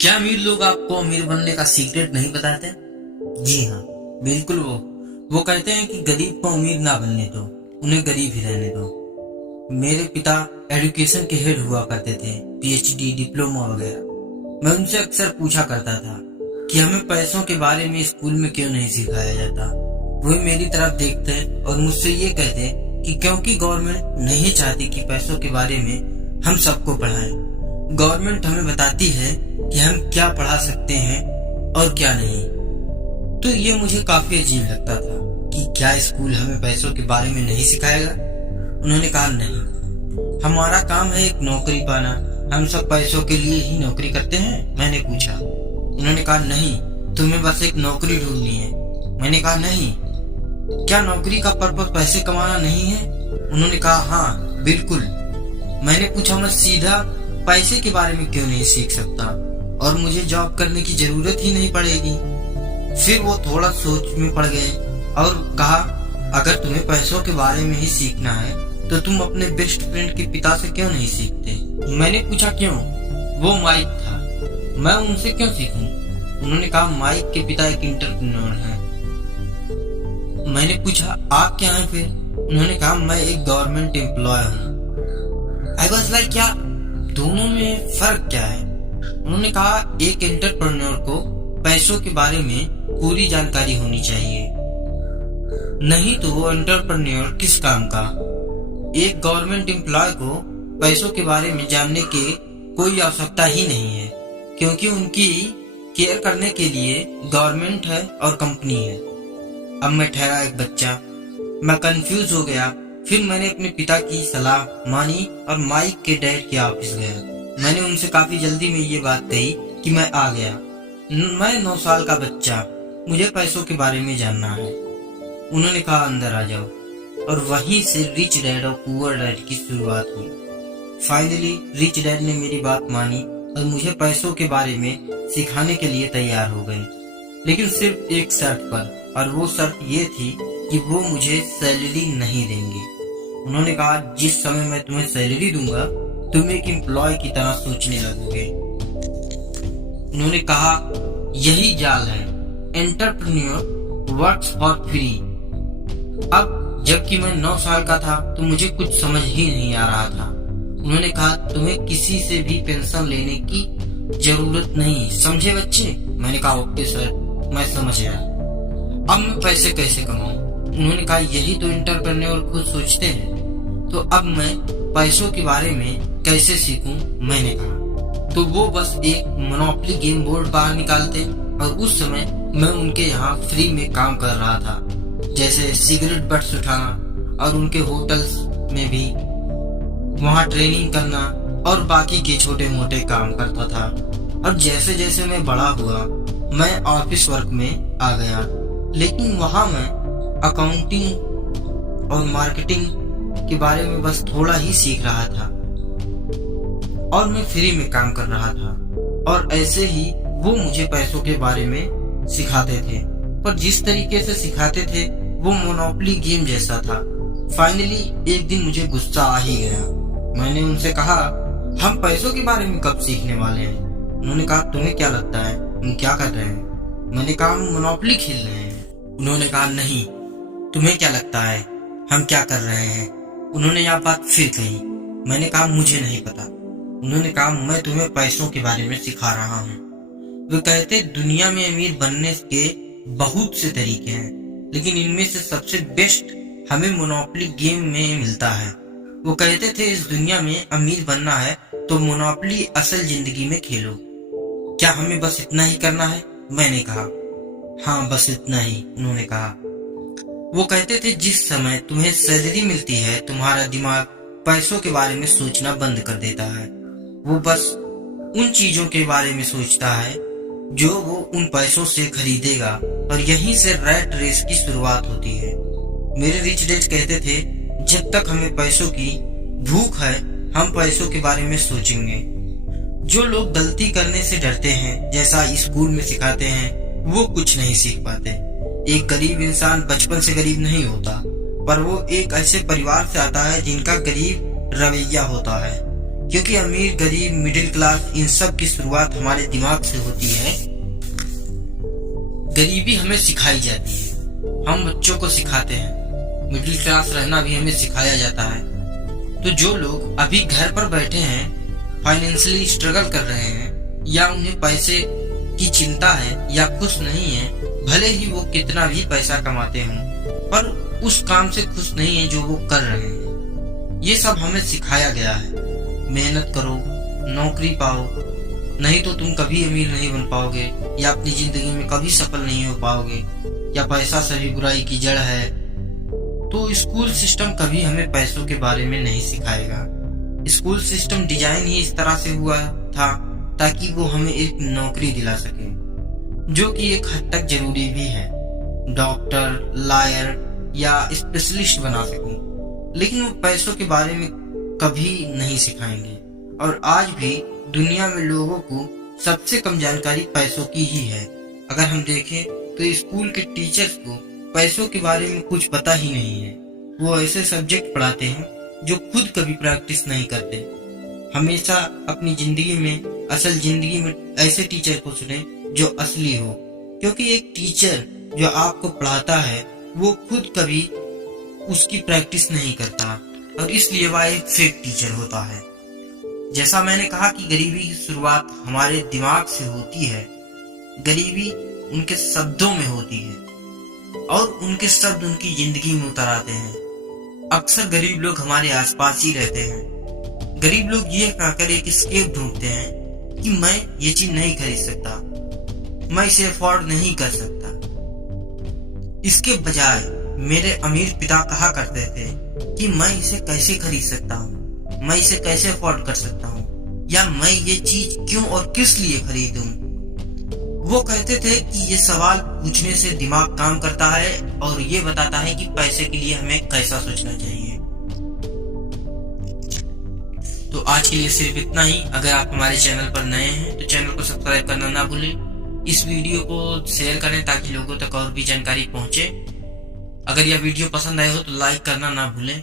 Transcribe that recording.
क्या अमीर लोग आपको अमीर बनने का सीक्रेट नहीं बताते? जी हाँ, बिल्कुल। वो कहते हैं कि गरीब को अमीर ना बनने दो, उन्हें गरीब ही रहने दो। मेरे पिता एजुकेशन के हेड हुआ करते थे, पीएचडी, डिप्लोमा वगैरह। मैं उनसे अक्सर पूछा करता था कि हमें पैसों के बारे में स्कूल में क्यों नहीं सिखाया जाता। वो मेरी तरफ देखते और मुझसे ये कहते कि क्योंकि गवर्नमेंट नहीं चाहती कि पैसों के बारे में हम सबको पढ़ाएं। गवर्नमेंट हमें बताती है कि हम क्या पढ़ा सकते हैं और क्या नहीं। तो ये मुझे काफी अजीब लगता था कि क्या स्कूल हमें पैसों के बारे में नहीं सिखाएगा। उन्होंने कहा नहीं, हमारा काम है एक नौकरी पाना, हम सब पैसों के लिए ही नौकरी करते हैं। मैंने पूछा, उन्होंने कहा नहीं, तुम्हें बस एक नौकरी ढूंढनी है। मैंने कहा नहीं, क्या नौकरी का पर्पस पैसे कमाना नहीं है? उन्होंने कहा हाँ बिल्कुल। मैंने पूछा, मैं सीधा पैसे के बारे में क्यों नहीं सीख सकता और मुझे जॉब करने की जरूरत ही नहीं पड़ेगी। फिर वो थोड़ा सोच में पड़ गए और कहा, अगर तुम्हें पैसों के बारे में ही सीखना है तो तुम अपने बेस्ट फ्रेंड के पिता से क्यों नहीं सीखते? मैंने पूछा क्यों? वो माइक था, मैं उनसे क्यों सीखूं? उन्होंने कहा माइक के पिता एक एंटरप्रेन्योर हैं। मैंने पूछा आप क्या हैं फिर? उन्होंने कहा मैं एक गवर्नमेंट एम्प्लॉय हूँ। आई वाज लाइक, क्या दोनों में फर्क क्या है? उन्होंने कहा एक एंटरप्रेन्योर को पैसों के बारे में पूरी जानकारी होनी चाहिए, नहीं तो वो एंटरप्रेन्योर किस काम का। एक गवर्नमेंट एम्प्लॉय को पैसों के बारे में जानने की कोई आवश्यकता ही नहीं है, क्योंकि उनकी केयर करने के लिए गवर्नमेंट है और कंपनी है। अब मैं ठहरा एक बच्चा, मैं कंफ्यूज हो गया। फिर मैंने अपने पिता की सलाह मानी और माइक के डैड के ऑफिस गया। मैंने उनसे काफी जल्दी में ये बात कही कि मैं आ गया, मैं 9 साल का बच्चा, मुझे पैसों के बारे में जानना है। उन्होंने कहा अंदर आ जाओ, और वहीं से रिच डैड और पुअर डैड की शुरुआत हुई। फाइनली रिच डैड ने मेरी बात मानी और मुझे पैसों के बारे में सिखाने के लिए तैयार हो गए, लेकिन सिर्फ एक शर्त पर, और वो शर्त ये थी कि वो मुझे सैलरी नहीं देंगे। उन्होंने कहा जिस समय मैं तुम्हें सैलरी दूंगा तुम एक एम्प्लॉय की तरह सोचने लगोगे। उन्होंने कहा यही जाल है, एंटरप्रेन्योर वर्क्स फॉर फ्री। अब जबकि मैं 9 साल का था तो मुझे कुछ समझ ही नहीं आ रहा था। उन्होंने कहा तुम्हें किसी से भी पेंशन लेने की जरूरत नहीं, समझे बच्चे? मैंने कहा ओके सर, मैं समझ गया। अब मैं पैसे कैसे कमाऊं? उन्होंने कहा यही तो एंटरप्रेन्योर खुद सोचते हैं। तो अब मैं पैसों के बारे में कैसे सीखूं? मैंने कहा। तो वो बस एक मोनोपोली गेम बोर्ड बाहर निकालते और उस समय मैं उनके यहाँ फ्री में काम कर रहा था, जैसे सिगरेट बट्स उठाना और उनके होटल्स में भी वहाँ ट्रेनिंग करना और बाकी के छोटे मोटे काम करता था। और जैसे जैसे मैं बड़ा हुआ मैं ऑफिस वर्क में आ गया, लेकिन वहाँ मैं अकाउंटिंग और मार्केटिंग के बारे में बस थोड़ा ही सीख रहा था और मैं फ्री में काम कर रहा था। और ऐसे ही वो मुझे पैसों के बारे में सिखाते थे, पर जिस तरीके से सिखाते थे वो मोनोपोली गेम जैसा था। फाइनली एक दिन मुझे गुस्सा आ ही गया। मैंने उनसे कहा हम पैसों के बारे में कब सीखने वाले हैं? उन्होंने कहा तुम्हें क्या लगता है हम क्या कर रहे हैं? मैंने कहा हम मोनोपोली खेल रहे हैं। उन्होंने कहा नहीं, तुम्हें क्या लगता है हम क्या कर रहे हैं? उन्होंने यह बात फिर कही। मैंने कहा मुझे नहीं पता। उन्होंने कहा मैं तुम्हें पैसों के बारे में सिखा रहा हूँ। वे कहते दुनिया में अमीर बनने के बहुत से तरीके हैं, लेकिन इनमें से सबसे बेस्ट हमें मोनोपोली गेम में मिलता है। वो कहते थे इस दुनिया में अमीर बनना है तो मोनोपोली असल जिंदगी में खेलो। क्या हमें बस इतना ही करना है? मैंने कहा हाँ बस इतना ही। उन्होंने कहा वो कहते थे जिस समय तुम्हें सैलरी मिलती है तुम्हारा दिमाग पैसों के बारे में सोचना बंद कर देता है। वो बस उन चीजों के बारे में सोचता है जो वो उन पैसों से खरीदेगा, और यहीं से रैट रेस की शुरुआत होती है। मेरे रिच डैड कहते थे जब तक हमें पैसों की भूख है हम पैसों के बारे में सोचेंगे। जो लोग गलती करने से डरते हैं, जैसा स्कूल में सिखाते हैं, वो कुछ नहीं सीख पाते। एक गरीब इंसान बचपन से गरीब नहीं होता, पर वो एक ऐसे परिवार से आता है जिनका गरीब रवैया होता है। क्योंकि अमीर गरीब मिडिल क्लास इन सब की शुरुआत हमारे दिमाग से होती है। गरीबी हमें सिखाई जाती है, हम बच्चों को सिखाते हैं। मिडिल क्लास रहना भी हमें सिखाया जाता है। तो जो लोग अभी घर पर बैठे हैं, फाइनेंशियली स्ट्रगल कर रहे हैं, या उन्हें पैसे की चिंता है या खुश नहीं है, भले ही वो कितना भी पैसा कमाते हों, पर उस काम से खुश नहीं है जो वो कर रहे हैं। ये सब हमें सिखाया गया है। मेहनत करो, नौकरी पाओ, नहीं तो तुम कभी अमीर नहीं बन पाओगे, या अपनी जिंदगी में कभी सफल नहीं हो पाओगे, या पैसा सभी बुराई की जड़ है। तो स्कूल सिस्टम कभी हमें पैसों के बारे में नहीं सिखाएगा। स्कूल सिस्टम डिजाइन ही इस तरह से हुआ था ताकि वो हमें एक नौकरी दिला सके, जो कि एक हद तक जरूरी भी है। डॉक्टर, लॉयर या स्पेशलिस्ट बना सकें, लेकिन वो पैसों के बारे में कभी नहीं सिखाएंगे। और आज भी दुनिया में लोगों को सबसे कम जानकारी पैसों की ही है। अगर हम देखें तो स्कूल के टीचर्स को पैसों के बारे में कुछ पता ही नहीं है। वो ऐसे सब्जेक्ट पढ़ाते हैं जो खुद कभी प्रैक्टिस नहीं करते। हमेशा अपनी जिंदगी में, असल जिंदगी में ऐसे टीचर को चुने जो असली हो, क्योंकि एक टीचर जो आपको पढ़ाता है वो खुद कभी उसकी प्रैक्टिस नहीं करता, और इसलिए वह एक फेक टीचर होता है। जैसा मैंने कहा कि गरीबी की शुरुआत हमारे दिमाग से होती है। गरीबी उनके शब्दों में होती है, और उनके शब्द उनकी जिंदगी में उतर आते हैं। अक्सर गरीब लोग हमारे आसपास ही रहते हैं। गरीब लोग ये कहकर एक एस्केप ढूंढते हैं कि मैं ये चीज नहीं खरीद सकता, मैं इसे अफोर्ड नहीं कर सकता। इसके बजाय मेरे अमीर पिता कहा करते थे कि मैं इसे कैसे खरीद सकता हूँ, मैं इसे कैसे अफोर्ड कर सकता हूँ, या मैं ये चीज क्यों और किस लिए खरीदूं। वो कहते थे कि ये सवाल पूछने से दिमाग काम करता है और ये बताता है कि पैसे के लिए हमें कैसा सोचना चाहिए। तो आज के लिए सिर्फ इतना ही। अगर आप हमारे चैनल पर नए हैं तो चैनल को सब्सक्राइब करना ना भूलें। इस वीडियो को शेयर करें ताकि लोगों तक और भी जानकारी पहुंचे। अगर यह वीडियो पसंद आए हो तो लाइक करना ना भूलें।